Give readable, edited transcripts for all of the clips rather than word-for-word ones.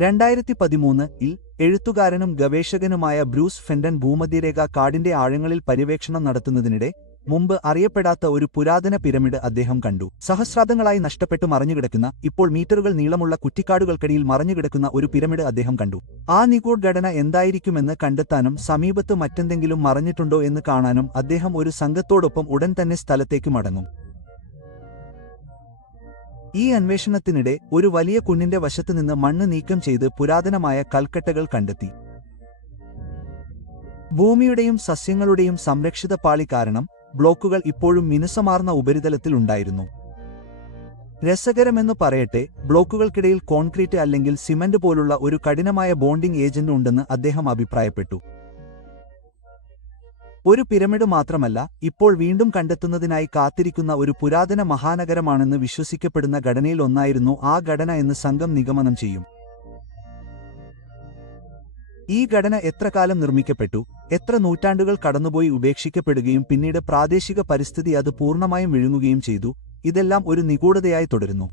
2013-ൽ എഴുത്തുകാരനും ഗവേഷകനുമായ ബ്രൂസ് ഫെൻഡൻ ഭൂമധ്യരേഖ കാടിന്റെ ആഴങ്ങളിൽ പര്യവേക്ഷണം നടത്തുന്നതിനിടെ മുമ്പ് അറിയപ്പെടാത്ത ഒരു പുരാതന പിരമിഡ് അദ്ദേഹം കണ്ടു. സഹസ്രാബ്ദങ്ങളായി നഷ്ടപ്പെട്ടു മറഞ്ഞുകിടക്കുന്ന, ഇപ്പോൾ മീറ്ററുകൾ നീളമുള്ള കുറ്റിക്കാടുകൾക്കിടയിൽ മറഞ്ഞുകിടക്കുന്ന ഒരു പിരമിഡ് അദ്ദേഹം കണ്ടു. ആ നിഗൂഢ ഘടന എന്തായിരിക്കുമെന്ന് കണ്ടെത്താനും സമീപത്ത് മറ്റെന്തെങ്കിലും മറഞ്ഞിട്ടുണ്ടോ എന്ന് കാണാനും അദ്ദേഹം ഒരു സംഘത്തോടൊപ്പം ഉടൻ തന്നെ സ്ഥലത്തേക്ക് മടങ്ങും. ഈ അന്വേഷണത്തിനിടെ ഒരു വലിയ കുന്നിന്റെ വശത്തുനിന്ന് മണ്ണ് നീക്കം ചെയ്ത് പുരാതനമായ കൽക്കട്ടകൾ കണ്ടെത്തി. ഭൂമിയുടെയും സസ്യങ്ങളുടെയും സംരക്ഷിത പാളി കാരണം ബ്ലോക്കുകൾ ഇപ്പോഴും മിനുസമാർന്ന ഉപരിതലത്തിൽ ഉണ്ടായിരുന്നു. രസകരമെന്നു പറയട്ടെ, ബ്ലോക്കുകൾക്കിടയിൽ കോൺക്രീറ്റ് അല്ലെങ്കിൽ സിമന്റ് പോലുള്ള ഒരു കഠിനമായ ബോണ്ടിംഗ് ഏജന്റ് ഉണ്ടെന്ന് അദ്ദേഹം അഭിപ്രായപ്പെട്ടു. ഒരു പിരമിഡ് മാത്രമല്ല, ഇപ്പോൾ വീണ്ടും കണ്ടെത്തുന്നതിനായി കാത്തിരിക്കുന്ന ഒരു പുരാതന മഹാനഗരമാണെന്ന് വിശ്വസിക്കപ്പെടുന്ന ഘടനയിൽ ഒന്നായിരുന്നു ആ ഘടന എന്ന് സംഘം നിഗമനം ചെയ്യും. ഈ ഘടന എത്ര കാലം നിർമ്മിക്കപ്പെട്ടു, എത്ര നൂറ്റാണ്ടുകൾ കടന്നുപോയി ഉപേക്ഷിക്കപ്പെടുകയും പിന്നീട് പ്രാദേശിക പരിസ്ഥിതി അത് പൂർണ്ണമായും വിഴുങ്ങുകയും ചെയ്തു, ഇതെല്ലാം ഒരു നിഗൂഢതയായി തുടരുന്നു.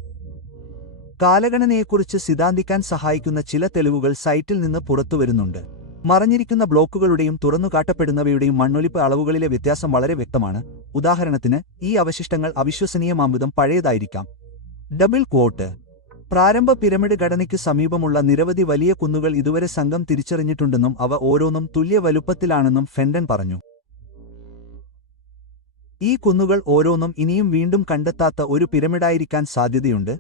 കാലഗണനയെക്കുറിച്ച് സിദ്ധാന്തിക്കാൻ സഹായിക്കുന്ന ചില തെളിവുകൾ സൈറ്റിൽ നിന്ന് പുറത്തുവരുന്നുണ്ട്. മറഞ്ഞിരിക്കുന്ന ബ്ലോക്കുകളുടെയും തുറന്നുകാട്ടപ്പെടുന്നവയുടെയും മണ്ണൊലിപ്പ് അളവുകളിലെ വ്യത്യാസം വളരെ വ്യക്തമാണ്. ഉദാഹരണത്തിന്, ഈ അവശിഷ്ടങ്ങൾ അവിശ്വസനീയമാംവിധം പഴയതായിരിക്കാം. Double quote. പ്രാരംഭ പിരമിഡ് ഘടനയ്ക്ക് സമീപമുള്ള നിരവധി വലിയ കുന്നുകൾ ഇതുവരെ സംഘം തിരിച്ചറിഞ്ഞിട്ടുണ്ടെന്നും അവ ഓരോന്നും തുല്യ വലുപ്പത്തിലാണെന്നും ഫെൻഡൻ പറഞ്ഞു. ഈ കുന്നുകൾ ഓരോന്നും ഇനിയും വീണ്ടും കണ്ടെത്താത്ത ഒരു പിരമിഡായിരിക്കാൻ സാധ്യതയുണ്ട്.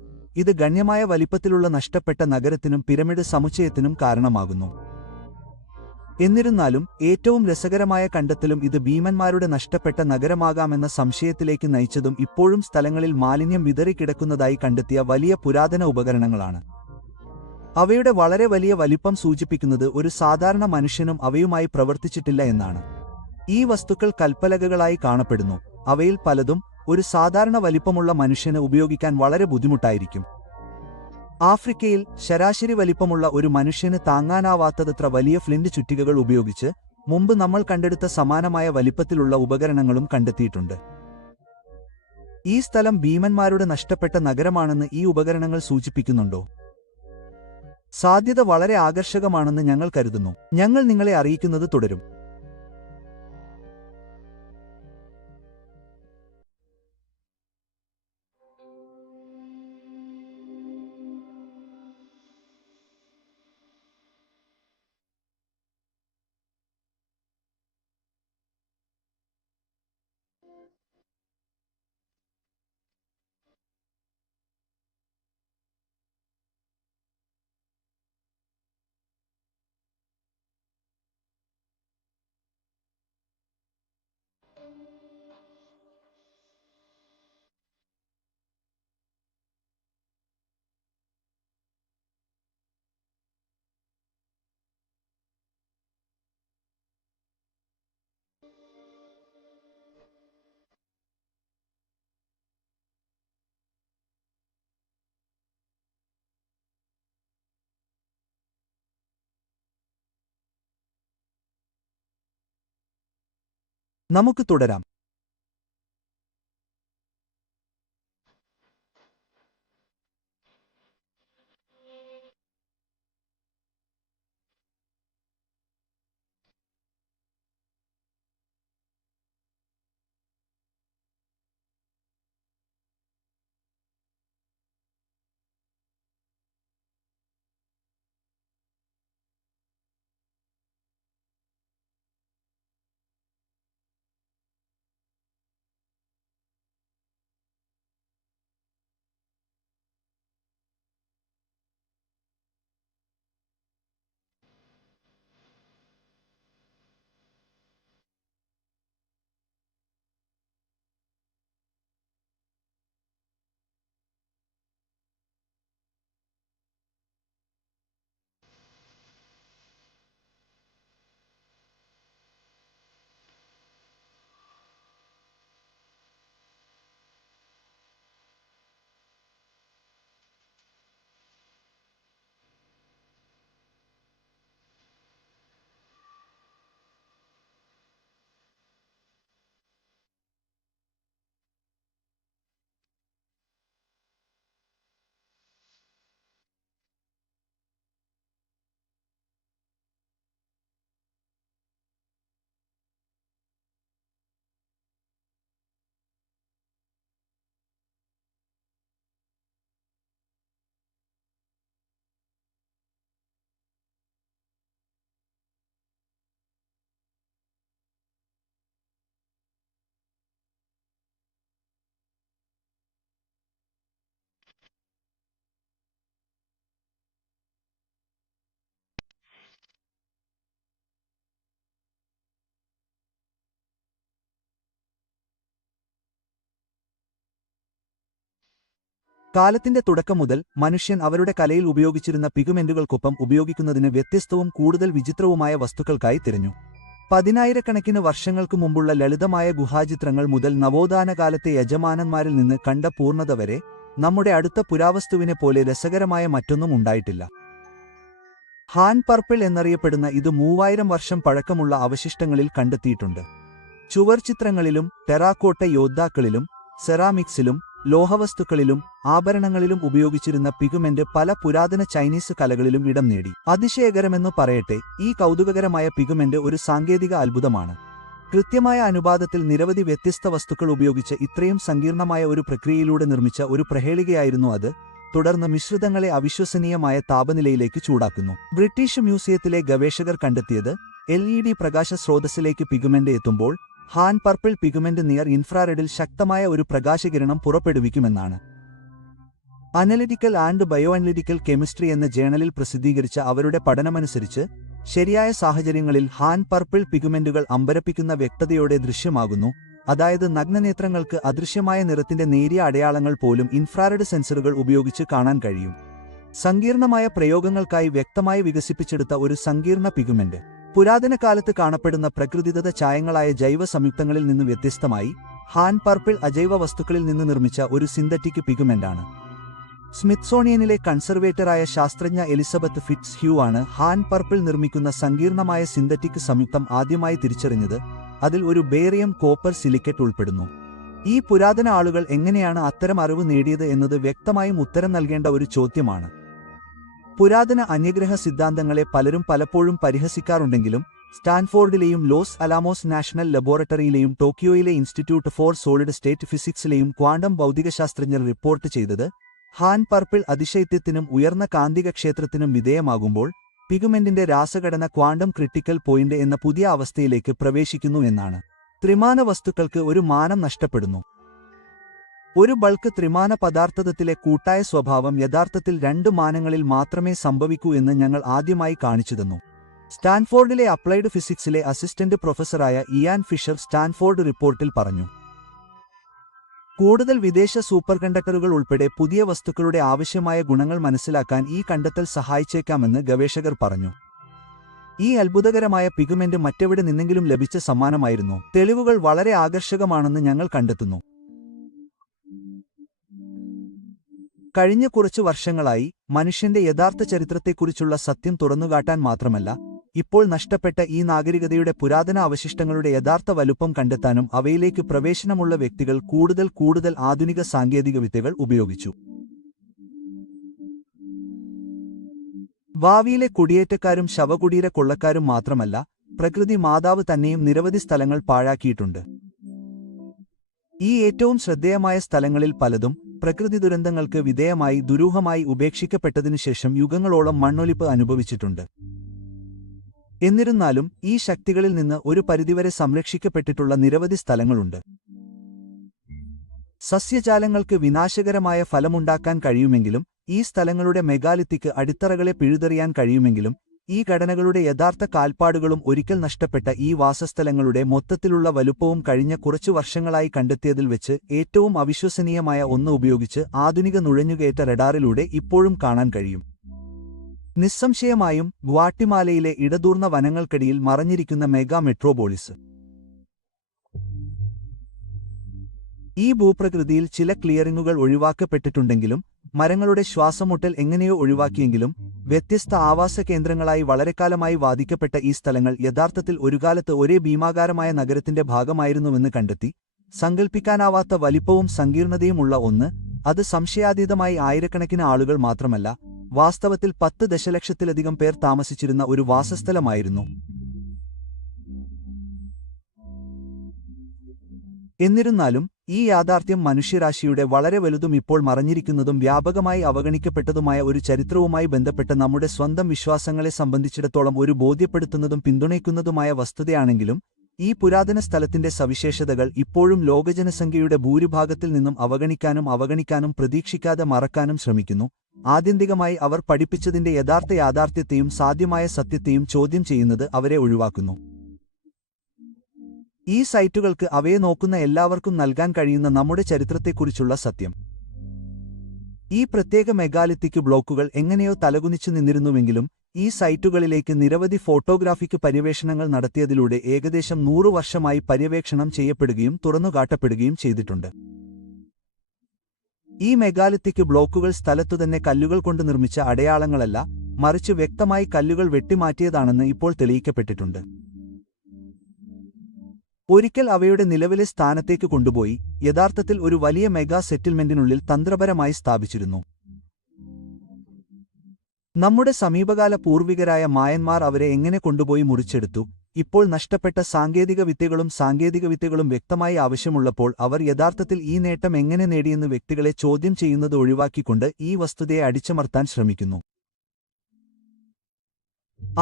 ഇത് ഗണ്യമായ വലിപ്പത്തിലുള്ള നഷ്ടപ്പെട്ട നഗരത്തിനും പിരമിഡ് സമുച്ചയത്തിനും കാരണമാകുന്നു. എന്നിരുന്നാലും ഏറ്റവും രസകരമായ കണ്ടെത്തലും ഇത് ഭീമന്മാരുടെ നഷ്ടപ്പെട്ട നഗരമാകാമെന്ന സംശയത്തിലേക്ക് നയിച്ചതും ഇപ്പോഴും സ്ഥലങ്ങളിൽ മാലിന്യം വിതറിക്കിടക്കുന്നതായി കണ്ടെത്തിയ വലിയ പുരാതന ഉപകരണങ്ങളാണ്. അവയുടെ വളരെ വലിയ വലിപ്പം സൂചിപ്പിക്കുന്നത് ഒരു സാധാരണ മനുഷ്യനും അവയുമായി പ്രവർത്തിച്ചിട്ടില്ല എന്നാണ്. ഈ വസ്തുക്കൾ കൽപ്പലകകളായി കാണപ്പെടുന്നു. അവയിൽ പലതും ഒരു സാധാരണ വലിപ്പമുള്ള മനുഷ്യന് ഉപയോഗിക്കാൻ വളരെ ബുദ്ധിമുട്ടായിരിക്കും. ആഫ്രിക്കയിൽ ശരാശരി വലിപ്പമുള്ള ഒരു മനുഷ്യന് താങ്ങാനാവാത്തത്ര വലിയ ഫ്ലിന്റ് ചുറ്റികകൾ ഉപയോഗിച്ച് മുമ്പ് നമ്മൾ കണ്ടെടുത്ത സമാനമായ വലിപ്പത്തിലുള്ള ഉപകരണങ്ങളും കണ്ടെത്തിയിട്ടുണ്ട്. ഈ സ്ഥലം ഭീമന്മാരുടെ നഷ്ടപ്പെട്ട നഗരമാണെന്ന് ഈ ഉപകരണങ്ങൾ സൂചിപ്പിക്കുന്നുണ്ടോ? സാധ്യത വളരെ ആകർഷകമാണെന്ന് ഞങ്ങൾ കരുതുന്നു. ഞങ്ങൾ നിങ്ങളെ അറിയിക്കുന്നത് തുടരും. നമുക്ക് തുടരാം. കാലത്തിന്റെ തുടക്കം മുതൽ മനുഷ്യൻ അവരുടെ കലയിൽ ഉപയോഗിച്ചിരുന്ന പിഗ്മെന്റുകൾക്കൊപ്പം ഉപയോഗിക്കുന്നതിന് വ്യത്യസ്തവും കൂടുതൽ വിചിത്രവുമായ വസ്തുക്കൾക്കായി തിരഞ്ഞു. പതിനായിരക്കണക്കിന് വർഷങ്ങൾക്കു മുമ്പുള്ള ലളിതമായ ഗുഹാചിത്രങ്ങൾ മുതൽ നവോത്ഥാനകാലത്തെ യജമാനന്മാരിൽ നിന്ന് കണ്ട പൂർണ്ണത വരെ നമ്മുടെ അടുത്ത പുരാവസ്തുവിനെ പോലെ രസകരമായ മറ്റൊന്നും ഉണ്ടായിട്ടില്ല. ഹാൻ പർപ്പിൾ എന്നറിയപ്പെടുന്ന ഇത് 3000 വർഷം പഴക്കമുള്ള അവശിഷ്ടങ്ങളിൽ കണ്ടെത്തിയിട്ടുണ്ട്. ചുവർചിത്രങ്ങളിലും ടെറാക്കോട്ട യോദ്ധാക്കളിലും സെറാമിക്സിലും ലോഹവസ്തുക്കളിലും ആഭരണങ്ങളിലും ഉപയോഗിച്ചിരുന്ന പിഗ്മെന്റ് പല പുരാതന ചൈനീസ് കലകളിലും ഇടം നേടി. അതിശയകരമെന്നു പറയട്ടെ, ഈ കൗതുകകരമായ പിഗ്മെന്റ് ഒരു സാങ്കേതിക അത്ഭുതമാണ്. കൃത്യമായ അനുപാതത്തിൽ നിരവധി വ്യത്യസ്ത വസ്തുക്കൾ ഉപയോഗിച്ച് ഇത്രയും സങ്കീർണമായ ഒരു പ്രക്രിയയിലൂടെ നിർമ്മിച്ച ഒരു പ്രഹേളികയായിരുന്നു അത്. തുടർന്ന് മിശ്രിതങ്ങളെ അവിശ്വസനീയമായ താപനിലയിലേക്ക് ചൂടാക്കുന്നു. ബ്രിട്ടീഷ് മ്യൂസിയത്തിലെ ഗവേഷകർ കണ്ടെത്തിയത് LED പ്രകാശ സ്രോതസ്സിലേക്ക് പിഗ്മെന്റ് എത്തുമ്പോൾ ഹാൻ പർപ്പിൾ പിഗ്മെന്റ് നിയർ ഇൻഫ്രാറെഡിൽ ശക്തമായ ഒരു പ്രകാശകിരണം പുറപ്പെടുവിക്കുമെന്നാണ്. അനലിറ്റിക്കൽ ആൻഡ് ബയോഅനലിറ്റിക്കൽ കെമിസ്ട്രി എന്ന ജേണലിൽ പ്രസിദ്ധീകരിച്ച അവരുടെ പഠനമനുസരിച്ച് ശരിയായ സാഹചര്യങ്ങളിൽ ഹാൻ പർപ്പിൾ പിഗ്മെന്റുകൾ അമ്പരപ്പിക്കുന്ന വ്യക്തതയോടെ ദൃശ്യമാകുന്നു. അതായത് നഗ്നനേത്രങ്ങൾക്ക് അദൃശ്യമായ നിറത്തിന്റെ നേരിയ അടയാളങ്ങൾ പോലും ഇൻഫ്രാറെഡ് സെൻസറുകൾ ഉപയോഗിച്ച് കാണാൻ കഴിയും. സങ്കീർണമായ പ്രയോഗങ്ങൾക്കായി വ്യക്തമായി വികസിപ്പിച്ചെടുത്ത ഒരു സങ്കീർണ പിഗ്മെന്റ്. പുരാതന കാലത്ത് കാണപ്പെടുന്ന പ്രകൃതിദത്ത ചായങ്ങളായ ജൈവ സംയുക്തങ്ങളിൽ നിന്ന് വ്യത്യസ്തമായി ഹാൻ പർപ്പിൾ അജൈവ വസ്തുക്കളിൽ നിന്ന് നിർമ്മിച്ച ഒരു സിന്തറ്റിക് പിഗ്മെന്റാണ്. സ്മിത്സോണിയനിലെ കൺസർവേറ്ററായ ശാസ്ത്രജ്ഞ എലിസബത്ത് ഫിറ്റ്സ് ഹ്യൂ ആണ് ഹാൻ പർപ്പിൾ നിർമ്മിക്കുന്ന സങ്കീർണമായ സിന്തറ്റിക് സംയുക്തം ആദ്യമായി തിരിച്ചറിഞ്ഞത്. അതിൽ ഒരു ബേറിയം കോപ്പർ സിലിക്കേറ്റ് ഉൾപ്പെടുന്നു. ഈ പുരാതന ആളുകൾ എങ്ങനെയാണ് അത്തരം അറിവ് നേടിയത് എന്നത് വ്യക്തമായും ഉത്തരം നൽകേണ്ട ഒരു ചോദ്യമാണ്. പുരാതന അന്യഗ്രഹ സിദ്ധാന്തങ്ങളെ പലരും പലപ്പോഴും പരിഹസിക്കാറുണ്ടെങ്കിലും സ്റ്റാൻഫോർഡിലെയും ലോസ് അലാമോസ് നാഷണൽ ലബോറട്ടറിയിലെയും ടോക്കിയോയിലെ ഇൻസ്റ്റിറ്റ്യൂട്ട് ഫോർ സോളിഡ് സ്റ്റേറ്റ് ഫിസിക്സിലെയും ക്വാണ്ടം ഭൗതികശാസ്ത്രജ്ഞർ റിപ്പോർട്ട് ചെയ്തത് ഹാൻ പർപ്പിൾ അതിശൈത്യത്തിനും ഉയർന്ന കാന്തിക ക്ഷേത്രത്തിനും വിധേയമാകുമ്പോൾ പിഗ്മെന്റിന്റെ രാസഘടന ക്വാണ്ടം ക്രിട്ടിക്കൽ പോയിന്റ് എന്ന പുതിയ അവസ്ഥയിലേക്ക് പ്രവേശിക്കുന്നു എന്നാണ്. ത്രിമാന വസ്തുക്കൾക്ക് ഒരു മാനം നഷ്ടപ്പെടുന്നു. ഒരു ബൾക്ക് ത്രിമാന പദാർത്ഥത്തിലെ കൂട്ടായ സ്വഭാവം യഥാർത്ഥത്തിൽ 2 മാനങ്ങളിൽ മാത്രമേ സംഭവിക്കൂ എന്ന് ഞങ്ങൾ ആദ്യമായി കാണിച്ചുതന്നു. സ്റ്റാൻഫോർഡിലെ അപ്ലൈഡ് ഫിസിക്സിലെ അസിസ്റ്റന്റ് പ്രൊഫസറായ ഇയാൻ ഫിഷർ സ്റ്റാൻഫോർഡ് റിപ്പോർട്ടിൽ പറഞ്ഞു. കൂടുതൽ വിദേശ സൂപ്പർകണ്ടക്ടറുകൾ ഉൾപ്പെടെ പുതിയ വസ്തുക്കളുടെ ആവശ്യമായ ഗുണങ്ങൾ മനസ്സിലാക്കാൻ ഈ കണ്ടെത്തൽ സഹായിച്ചേക്കാമെന്ന് ഗവേഷകർ പറഞ്ഞു. ഈ അത്ഭുതകരമായ പിഗ്മെന്റ് മറ്റെവിടെ നിന്നെങ്കിലും ലഭിച്ച സമ്മാനമായിരുന്നു. തെളിവുകൾ വളരെ ആകർഷകമാണെന്ന് ഞങ്ങൾ കണ്ടെത്തുന്നു. കഴിഞ്ഞ കുറച്ചു വർഷങ്ങളായി മനുഷ്യന്റെ യഥാർത്ഥ ചരിത്രത്തെക്കുറിച്ചുള്ള സത്യം തുറന്നുകാട്ടാൻ മാത്രമല്ല, ഇപ്പോൾ നഷ്ടപ്പെട്ട ഈ നാഗരികതയുടെ പുരാതന അവശിഷ്ടങ്ങളുടെ യഥാർത്ഥ വലുപ്പം കണ്ടെത്താനും അവയിലേക്ക് പ്രവേശനമുള്ള വ്യക്തികൾ കൂടുതൽ ആധുനിക സാങ്കേതികവിദ്യകൾ ഉപയോഗിച്ചു. ഭാവിയിലെ കുടിയേറ്റക്കാരും ശവകുടീര കൊള്ളക്കാരും മാത്രമല്ല, പ്രകൃതി മാതാവ് തന്നെയും നിരവധി സ്ഥലങ്ങൾ പാഴാക്കിയിട്ടുണ്ട്. ഈ ഏറ്റവും ശ്രദ്ധേയമായ സ്ഥലങ്ങളിൽ പലതും പ്രകൃതി ദുരന്തങ്ങൾക്ക് വിധേയമായി ദുരൂഹമായി ഉപേക്ഷിക്കപ്പെട്ടതിനുശേഷം യുഗങ്ങളോളം മണ്ണൊലിപ്പ് അനുഭവിച്ചിട്ടുണ്ട്. എന്നിരുന്നാലും ഈ ശക്തികളിൽ നിന്ന് ഒരു പരിധിവരെ സംരക്ഷിക്കപ്പെട്ടിട്ടുള്ള നിരവധി സ്ഥലങ്ങളുണ്ട്. സസ്യജാലങ്ങൾക്ക് വിനാശകരമായ ഫലമുണ്ടാക്കാൻ കഴിയുമെങ്കിലും ഈ സ്ഥലങ്ങളുടെ മെഗാലിത്തിക് അടിത്തറകളെ പിഴുതെറിയാൻ കഴിയുമെങ്കിലും ഈ ഘടനകളുടെ യഥാർത്ഥ കാൽപ്പാടുകളും ഒരിക്കൽ നഷ്ടപ്പെട്ട ഈ വാസസ്ഥലങ്ങളുടെ മൊത്തത്തിലുള്ള വലുപ്പവും കഴിഞ്ഞ കുറച്ചു വർഷങ്ങളായി കണ്ടെത്തിയതിൽ വെച്ച് ഏറ്റവും അവിശ്വസനീയമായ ഒന്ന് ഉപയോഗിച്ച് ആധുനിക നുഴഞ്ഞുകയറ്റ റഡാറിലൂടെ ഇപ്പോഴും കാണാൻ കഴിയും. നിസ്സംശയമായും ഗ്വാട്ടിമാലയിലെ ഇടതൂർന്ന വനങ്ങൾക്കിടയിൽ മറഞ്ഞിരിക്കുന്ന മെഗാ മെട്രോപോളിസ്. ഈ ഭൂപ്രകൃതിയിൽ ചില ക്ലിയറിംഗുകൾ ഒഴിവാക്കപ്പെട്ടിട്ടുണ്ടെങ്കിലും മരങ്ങളുടെ ശ്വാസമുട്ടൽ എങ്ങനെയോ ഒഴിവാക്കിയെങ്കിലും വ്യത്യസ്ത ആവാസ കേന്ദ്രങ്ങളായി വളരെക്കാലമായി വാദിക്കപ്പെട്ട ഈ സ്ഥലങ്ങൾ യഥാർത്ഥത്തിൽ ഒരുകാലത്ത് ഒരേ ഭീമാകാരമായ നഗരത്തിന്റെ ഭാഗമായിരുന്നുവെന്ന് കണ്ടെത്തി. സങ്കൽപ്പിക്കാനാവാത്ത വലിപ്പവും സങ്കീർണതയുമുള്ള ഒന്ന്. അത് സംശയാതീതമായി ആയിരക്കണക്കിന് ആളുകൾ മാത്രമല്ല, വാസ്തവത്തിൽ 10 ദശലക്ഷത്തിലധികം പേർ താമസിച്ചിരുന്ന ഒരു വാസസ്ഥലമായിരുന്നു. എന്നിരുന്നാലും ഈ യാഥാർത്ഥ്യം മനുഷ്യരാശിയുടെ വളരെ വലുതും ഇപ്പോൾ മറഞ്ഞിരിക്കുന്നതും വ്യാപകമായി അവഗണിക്കപ്പെട്ടതുമായ ഒരു ചരിത്രവുമായി ബന്ധപ്പെട്ട നമ്മുടെ സ്വന്തം വിശ്വാസങ്ങളെ സംബന്ധിച്ചിടത്തോളം ഒരു ബോധ്യപ്പെടുത്തുന്നതും പിന്തുണയ്ക്കുന്നതുമായ വസ്തുതയാണെങ്കിലും ഈ പുരാതന സ്ഥലത്തിന്റെ സവിശേഷതകൾ ഇപ്പോഴും ലോകജനസംഖ്യയുടെ ഭൂരിഭാഗത്തിൽ നിന്നും അവഗണിക്കാനും പ്രതീക്ഷിക്കാതെ മറക്കാനും ശ്രമിക്കുന്നു. ആത്യന്തികമായി അവർ പഠിപ്പിച്ചതിന്റെ യഥാർത്ഥ യാഥാർത്ഥ്യത്തെയും സാധ്യമായ സത്യത്തെയും ചോദ്യം ചെയ്യുന്നത് അവരെ ഒഴിവാക്കുന്നു. ഈ സൈറ്റുകൾക്ക് അവയെ നോക്കുന്ന എല്ലാവർക്കും നൽകാൻ കഴിയുന്ന നമ്മുടെ ചരിത്രത്തെക്കുറിച്ചുള്ള സത്യം. ഈ പ്രത്യേക മെഗാലിത്തിക് ബ്ലോക്കുകൾ എങ്ങനെയോ തലകുനിച്ചു നിന്നിരുന്നുവെങ്കിലും ഈ സൈറ്റുകളിലേക്ക് നിരവധി ഫോട്ടോഗ്രാഫിക് പര്യവേഷണങ്ങൾ നടത്തിയതിലൂടെ ഏകദേശം 100 വർഷമായി പര്യവേക്ഷണം ചെയ്യപ്പെടുകയും തുറന്നുകാട്ടപ്പെടുകയും ചെയ്തിട്ടുണ്ട്. ഈ മെഗാലിത്തിക് ബ്ലോക്കുകൾ സ്ഥലത്തുതന്നെ കല്ലുകൾ കൊണ്ട് നിർമ്മിച്ച അടയാളങ്ങളല്ല, മറിച്ച് വ്യക്തമായി കല്ലുകൾ വെട്ടിമാറ്റിയതാണെന്ന് ഇപ്പോൾ തെളിയിക്കപ്പെട്ടിട്ടുണ്ട്. ഒരിക്കൽ അവയുടെ നിലവിലെ സ്ഥാനത്തേക്ക് കൊണ്ടുപോയി യഥാർത്ഥത്തിൽ ഒരു വലിയ മെഗാ സെറ്റിൽമെന്റിനുള്ളിൽ തന്ത്രപരമായി സ്ഥാപിച്ചിരുന്നു. നമ്മുടെ സമീപകാല പൂർവികരായ മായന്മാർ അവരെ എങ്ങനെ കൊണ്ടുപോയി മുറിച്ചെടുത്തു? ഇപ്പോൾ നഷ്ടപ്പെട്ട സാങ്കേതികവിദ്യകളും വ്യക്തമായി ആവശ്യമുള്ളപ്പോൾ അവർ യഥാർത്ഥത്തിൽ ഈ നേട്ടം എങ്ങനെ നേടിയെന്ന് വ്യക്തികളെ ചോദ്യം ചെയ്യുന്നത് ഒഴിവാക്കിക്കൊണ്ട് ഈ വസ്തുതയെ അടിച്ചമർത്താൻ ശ്രമിക്കുന്നു.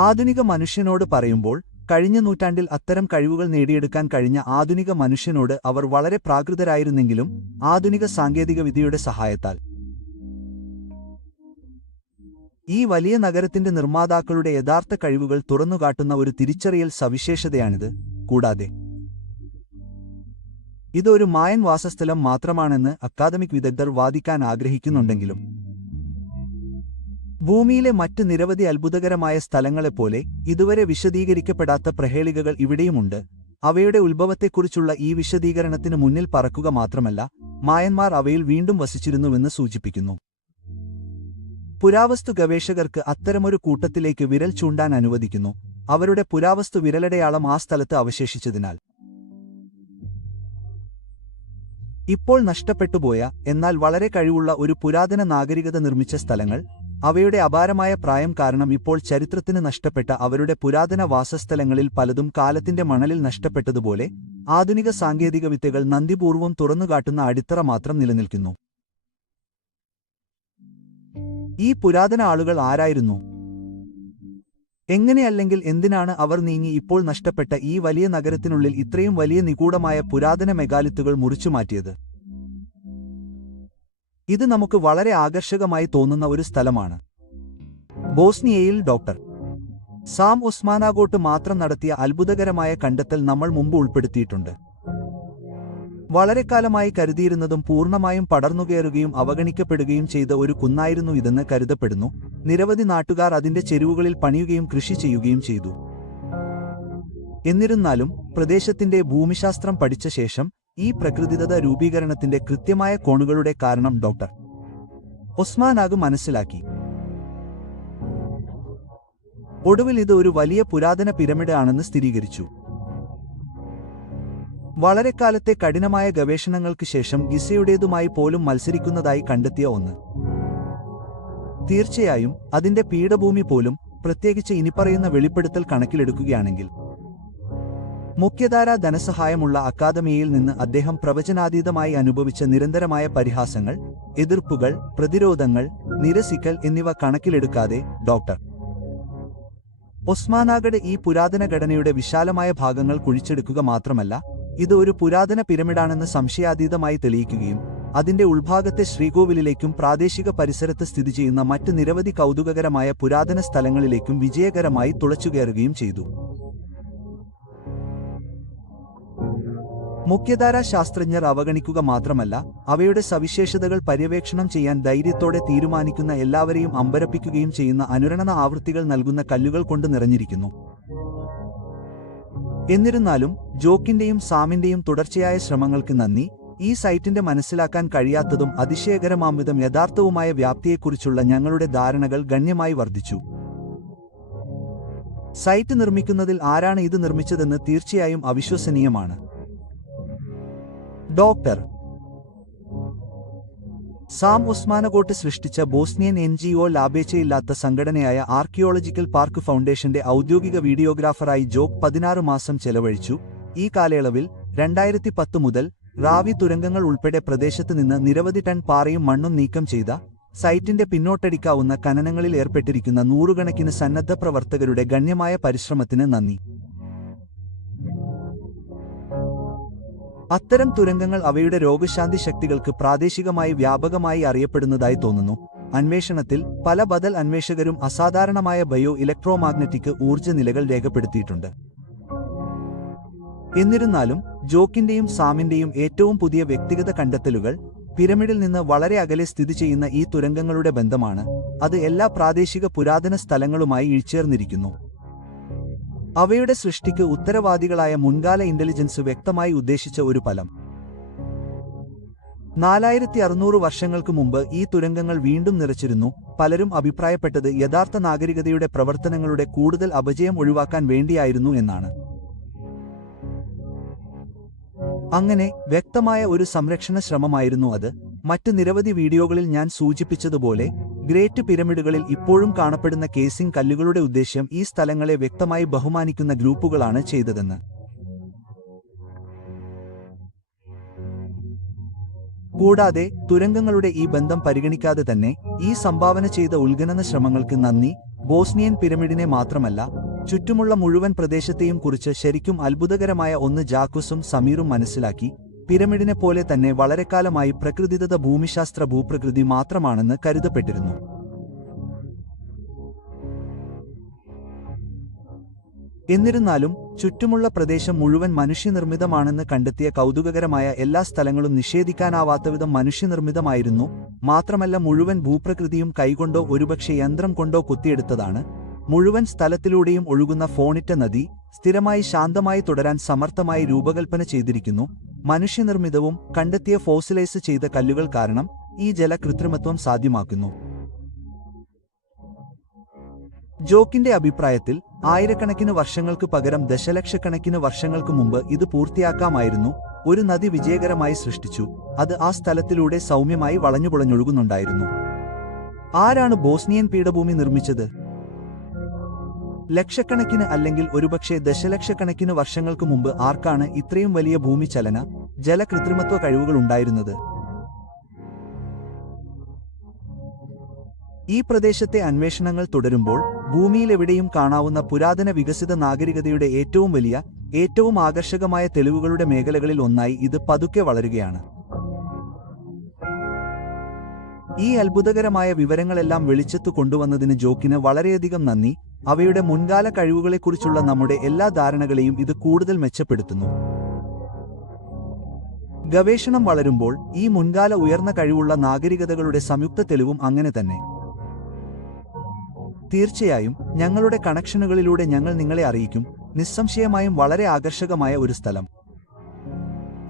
ആധുനിക മനുഷ്യനോട് പറയുമ്പോൾ, കഴിഞ്ഞ നൂറ്റാണ്ടിൽ അത്തരം കഴിവുകൾ നേടിയെടുക്കാൻ കഴിഞ്ഞ ആധുനിക മനുഷ്യനോട് അവർ വളരെ പ്രാകൃതരായിരുന്നെങ്കിലും ആധുനിക സാങ്കേതികവിദ്യയുടെ സഹായത്താൽ ഈ വലിയ നഗരത്തിന്റെ നിർമ്മാതാക്കളുടെ യഥാർത്ഥ കഴിവുകൾ തുറന്നുകാട്ടുന്ന ഒരു തിരിച്ചറിയൽ സവിശേഷതയാണിത്. കൂടാതെ ഇത് ഒരു മായൻ വാസസ്ഥലം മാത്രമാണെന്ന് അക്കാദമിക് വിദഗ്ധർ വാദിക്കാൻ ആഗ്രഹിക്കുന്നുണ്ടെങ്കിലും ഭൂമിയിലെ മറ്റ് നിരവധി അത്ഭുതകരമായ സ്ഥലങ്ങളെപ്പോലെ ഇതുവരെ വിശദീകരിക്കപ്പെടാത്ത പ്രഹേളികകൾ ഇവിടെയുമുണ്ട്. അവയുടെ ഉത്ഭവത്തെക്കുറിച്ചുള്ള ഈ വിശദീകരണത്തിന് മുന്നിൽ പറക്കുക മാത്രമല്ല, മായന്മാർ അവയിൽ വീണ്ടും വസിച്ചിരുന്നുവെന്ന് സൂചിപ്പിക്കുന്നു. പുരാവസ്തു ഗവേഷകർക്ക് അത്തരമൊരു കൂട്ടത്തിലേക്ക് വിരൽ ചൂണ്ടാൻ അനുവദിക്കുന്നു, അവരുടെ പുരാവസ്തു വിരലടയാളം ആ സ്ഥലത്ത് അവശേഷിച്ചതിനാൽ. ഇപ്പോൾ നഷ്ടപ്പെട്ടുപോയ എന്നാൽ വളരെ കഴിവുള്ള ഒരു പുരാതന നാഗരികത നിർമ്മിച്ച സ്ഥലങ്ങൾ, അവയുടെ അപാരമായ പ്രായം കാരണം ഇപ്പോൾ ചരിത്രത്തിന് നഷ്ടപ്പെട്ട അവരുടെ പുരാതന വാസസ്ഥലങ്ങളിൽ പലതും കാലത്തിന്റെ മണലിൽ നഷ്ടപ്പെട്ടതുപോലെ, ആധുനിക സാങ്കേതികവിദ്യകൾ നന്ദിപൂർവ്വം തുറന്നുകാട്ടുന്ന അടിത്തറ മാത്രം നിലനിൽക്കുന്നു. ഈ പുരാതന ആളുകൾ ആരായിരുന്നു? എങ്ങനെയല്ലെങ്കിൽ എന്തിനാണ് അവർ നീങ്ങി ഇപ്പോൾ നഷ്ടപ്പെട്ട ഈ വലിയ നഗരത്തിനുള്ളിൽ ഇത്രയും വലിയ നിഗൂഢമായ പുരാതന മെഗാലിത്തുകൾ മുറിച്ചുമാറ്റിയത്? ഇത് നമുക്ക് വളരെ ആകർഷകമായി തോന്നുന്ന ഒരു സ്ഥലമാണ്. ബോസ്നിയയിൽ ഡോക്ടർ സാം ഒസ്മാനാഗോട്ട് മാത്രം നടത്തിയ അത്ഭുതകരമായ കണ്ടെത്തൽ നമ്മൾ മുമ്പ് ഉൾപ്പെടുത്തിയിട്ടുണ്ട്. വളരെക്കാലമായി കരുതിയിരുന്നതും പൂർണ്ണമായും പടർന്നുകയറുകയും അവഗണിക്കപ്പെടുകയും ചെയ്ത ഒരു കുന്നായിരുന്നു ഇതെന്ന് കരുതപ്പെടുന്നു. നിരവധി നാട്ടുകാർ അതിന്റെ ചെരുവുകളിൽ പണിയുകയും കൃഷി ചെയ്യുകയും ചെയ്തു. എന്നിരുന്നാലും പ്രദേശത്തിന്റെ ഭൂമിശാസ്ത്രം പഠിച്ച ശേഷം ഈ പ്രകൃതിദത്ത രൂപീകരണത്തിന്റെ കൃത്യമായ കോണുകളുടെ കാരണം ഡോക്ടർ ഒസ്മാനാഗ് മനസ്സിലാക്കി. ഒടുവിൽ ഇത് ഒരു വലിയ പുരാതന പിരമിഡ് ആണെന്ന് സ്ഥിരീകരിച്ചു. വളരെക്കാലത്തെ കഠിനമായ ഗവേഷണങ്ങൾക്ക് ശേഷം ഗിസയുടേതുമായി പോലും മത്സരിക്കുന്നതായി കണ്ടെത്തിയ ഒന്ന്. തീർച്ചയായും അതിന്റെ പീഠഭൂമി പോലും, പ്രത്യേകിച്ച് ഇനിപ്പറയുന്ന വെളിപ്പെടുത്തൽ കണക്കിലെടുക്കുകയാണെങ്കിൽ. മുഖ്യധാരാ ധനസഹായമുള്ള അക്കാദമിയിൽ നിന്ന് അദ്ദേഹം പ്രവചനാതീതമായി അനുഭവിച്ച നിരന്തരമായ പരിഹാസങ്ങൾ, എതിർപ്പുകൾ, പ്രതിരോധങ്ങൾ, നിരസിക്കൽ എന്നിവ കണക്കിലെടുക്കാതെ ഡോക്ടർ ഒസ്മാനാഗഡ് ഈ പുരാതന ഘടനയുടെ വിശാലമായ ഭാഗങ്ങൾ കുഴിച്ചെടുക്കുക മാത്രമല്ല, ഇത് ഒരു പുരാതന പിരമിഡാണെന്ന് സംശയാതീതമായി തെളിയിക്കുകയും അതിന്റെ ഉൾഭാഗത്തെ ശ്രീകോവിലിലേക്കും പ്രാദേശിക പരിസരത്ത് സ്ഥിതി ചെയ്യുന്ന മറ്റ് നിരവധി കൗതുകകരമായ പുരാതന സ്ഥലങ്ങളിലേക്കും വിജയകരമായി തുളച്ചുകയറുകയും ചെയ്തു. മുഖ്യധാരാ ശാസ്ത്രജ്ഞർ അവഗണിക്കുക മാത്രമല്ല, അവയുടെ സവിശേഷതകൾ പര്യവേക്ഷണം ചെയ്യാൻ ധൈര്യത്തോടെ തീരുമാനിക്കുന്ന എല്ലാവരെയും അമ്പരപ്പിക്കുകയും ചെയ്യുന്ന അനുരണന ആവൃത്തികൾ നൽകുന്ന കല്ലുകൾ കൊണ്ട് നിറഞ്ഞിരിക്കുന്നു. എന്നിരുന്നാലും ജോക്കിന്റെയും സാമിന്റെയും തുടർച്ചയായ ശ്രമങ്ങൾക്ക് നന്ദി, ഈ സൈറ്റിന്റെ മനസ്സിലാക്കാൻ കഴിയാത്തതും അതിശയകരമാംവിധം യഥാർത്ഥവുമായ വ്യാപ്തിയെക്കുറിച്ചുള്ള ഞങ്ങളുടെ ധാരണകൾ ഗണ്യമായി വർദ്ധിച്ചു. സൈറ്റ് നിർമ്മിക്കുന്നതിൽ ആരാണ് ഇത് നിർമ്മിച്ചതെന്ന് തീർച്ചയായും അവിശ്വസനീയമാണ്. ഡോക്ടർ സാം ഒസ്മാനഗോട്ട് സൃഷ്ടിച്ച ബോസ്നിയൻ NGO ലാഭേച്ഛയില്ലാത്ത സംഘടനയായ ആർക്കിയോളജിക്കൽ പാർക്ക് ഫൗണ്ടേഷന്റെ ഔദ്യോഗിക വീഡിയോഗ്രാഫറായി ജോക്ക് 16 മാസം ചെലവഴിച്ചു. ഈ കാലയളവിൽ 2010 മുതൽ റാവി തുരങ്കങ്ങൾ ഉൾപ്പെടെ പ്രദേശത്ത് നിന്ന് നിരവധി ടൺ പാറയും മണ്ണും നീക്കം ചെയ്ത, സൈറ്റിന്റെ പിന്നോട്ടടിക്കാവുന്ന ഖനനങ്ങളിൽ ഏർപ്പെട്ടിരിക്കുന്ന നൂറുകണക്കിന് സന്നദ്ധ പ്രവർത്തകരുടെ ഗണ്യമായ പരിശ്രമത്തിന് നന്ദി. അത്തരം തുരങ്കങ്ങൾ അവയുടെ രോഗശാന്തി ശക്തികൾക്ക് പ്രാദേശികമായി വ്യാപകമായി അറിയപ്പെടുന്നതായി തോന്നുന്നു. അന്വേഷണത്തിൽ പല ബദൽ അന്വേഷകരും അസാധാരണമായ ബയോ ഇലക്ട്രോമാഗ്നറ്റിക് ഊർജ്ജ നിലകൾ രേഖപ്പെടുത്തിയിട്ടുണ്ട്. എന്നിരുന്നാലും ജോക്കിന്റെയും സാമിന്റെയും ഏറ്റവും പുതിയ വ്യക്തിഗത കണ്ടെത്തലുകൾ പിരമിഡിൽ നിന്ന് വളരെ അകലെ സ്ഥിതി ചെയ്യുന്ന ഈ തുരങ്കങ്ങളുടെ ബന്ധമാണ് അത് എല്ലാ പ്രാദേശിക പുരാതന സ്ഥലങ്ങളുമായി ഇഴചേർന്നിരിക്കുന്നു. അവയുടെ സൃഷ്ടിക്ക് ഉത്തരവാദികളായ മുൻകാല ഇന്റലിജൻസ് വ്യക്തമായി ഉദ്ദേശിച്ച ഒരു ഫലം. 4600 വർഷങ്ങൾക്ക് മുമ്പ് ഈ തുരങ്കങ്ങൾ വീണ്ടും നിറച്ചിരുന്നു. പലരും അഭിപ്രായപ്പെട്ടത് യഥാർത്ഥ നാഗരികതയുടെ പ്രവർത്തനങ്ങളുടെ കൂടുതൽ അപജയം ഒഴിവാക്കാൻ വേണ്ടിയായിരുന്നു എന്നാണ്. അങ്ങനെ വ്യക്തമായ ഒരു സംരക്ഷണ ശ്രമമായിരുന്നു അത്. മറ്റ് നിരവധി വീഡിയോകളിൽ ഞാൻ സൂചിപ്പിച്ചതുപോലെ ഗ്രേറ്റ് പിരമിഡുകളിൽ ഇപ്പോഴും കാണപ്പെടുന്ന കേസിംഗ് കല്ലുകളുടെ ഉദ്ദേശ്യം ഈ സ്ഥലങ്ങളെ വ്യക്തമായി ബഹുമാനിക്കുന്ന ഗ്രൂപ്പുകളാണ് ചെയ്തതെന്ന്. കൂടാതെ തുരങ്കങ്ങളുടെ ഈ ബന്ധം പരിഗണിക്കാതെ തന്നെ ഈ സംഭാവന ചെയ്ത ഉത്ഖനന ശ്രമങ്ങൾക്ക് നന്ദി. ബോസ്നിയൻ പിരമിഡിനെ മാത്രമല്ല, ചുറ്റുമുള്ള മുഴുവൻ പ്രദേശത്തെയും കുറിച്ച് ശരിക്കും അത്ഭുതകരമായ ഒന്ന് ജാക്വസും സമീറും മനസ്സിലാക്കി. പിരമിഡിനെ പോലെ തന്നെ വളരെക്കാലമായി പ്രകൃതിദത്ത ഭൂമിശാസ്ത്ര ഭൂപ്രകൃതി മാത്രമാണെന്ന് കരുതപ്പെട്ടിരുന്നു. എന്നിരുന്നാലും ചുറ്റുമുള്ള പ്രദേശം മുഴുവൻ മനുഷ്യനിർമ്മിതമാണെന്ന് കണ്ടെത്തിയ കൗതുകകരമായ എല്ലാ സ്ഥലങ്ങളും നിഷേധിക്കാനാവാത്തവിധം മനുഷ്യനിർമ്മിതമായിരുന്നു. മാത്രമല്ല, മുഴുവൻ ഭൂപ്രകൃതിയും കൈകൊണ്ടോ ഒരുപക്ഷെ യന്ത്രം കൊണ്ടോ കൊത്തിയെടുത്തതാണ്. മുഴുവൻ സ്ഥലത്തിലൂടെയും ഒഴുകുന്ന ഫോണിറ്റ നദി സ്ഥിരമായി ശാന്തമായി തുടരാൻ സമർത്ഥമായി രൂപകൽപ്പന ചെയ്തിരിക്കുന്നു. മനുഷ്യനിർമ്മിതവും കണ്ടെത്തിയ ഫോസിലൈസ് ചെയ്ത കല്ലുകൾ കാരണം ഈ ജലകൃത്രിമത്വം സാധ്യമാക്കുന്നു. ജോക്കിന്റെ അഭിപ്രായത്തിൽ ആയിരക്കണക്കിന് വർഷങ്ങൾക്ക് പകരം ദശലക്ഷക്കണക്കിന് വർഷങ്ങൾക്ക് മുമ്പ് ഇത് പൂർത്തിയാക്കാമായിരുന്നു. ഒരു നദി വിജയകരമായി സൃഷ്ടിച്ചു. അത് ആ സ്ഥലത്തിലൂടെ സൗമ്യമായി വളഞ്ഞുപുളഞ്ഞൊഴുകുന്നുണ്ടായിരുന്നു. ആരാണ് ബോസ്നിയൻ പീഠഭൂമി നിർമ്മിച്ചത്? ലക്ഷക്കണക്കിന് അല്ലെങ്കിൽ ഒരുപക്ഷെ ദശലക്ഷക്കണക്കിന് വർഷങ്ങൾക്ക് മുമ്പ് ആർക്കാണ് ഇത്രയും വലിയ ഭൂമിചലന ജലകൃത്രിമത്വ കഴിവുകൾ ഉണ്ടായിരുന്നത്? ഈ പ്രദേശത്തെ അന്വേഷണങ്ങൾ തുടരുമ്പോൾ ഭൂമിയിലെവിടെയും കാണാവുന്ന പുരാതന വികസിത നാഗരികതയുടെ ഏറ്റവും വലിയ, ഏറ്റവും ആകർഷകമായ തെളിവുകളുടെ മേഖലകളിൽ ഒന്നായി ഇത് പതുക്കെ വളരുകയാണ്. ഈ അത്ഭുതകരമായ വിവരങ്ങളെല്ലാം വെളിച്ചത്തു കൊണ്ടുവന്നതിന് ജോക്കിന് വളരെയധികം നന്ദി. അവയുടെ മുൻകാല കഴിവുകളെക്കുറിച്ചുള്ള നമ്മുടെ എല്ലാ ധാരണകളെയും ഇത് കൂടുതൽ മെച്ചപ്പെടുത്തുന്നു. ഗവേഷണം വളരുമ്പോൾ ഈ മുൻകാല ഉയർന്ന കഴിവുള്ള നാഗരികതകളുടെ സംയുക്ത തെളിവും അങ്ങനെ തന്നെ. തീർച്ചയായും ഞങ്ങളുടെ കണക്ഷനുകളിലൂടെ ഞങ്ങൾ നിങ്ങളെ അറിയിക്കും. നിസ്സംശയമായും വളരെ ആകർഷകമായ ഒരു സ്ഥലം.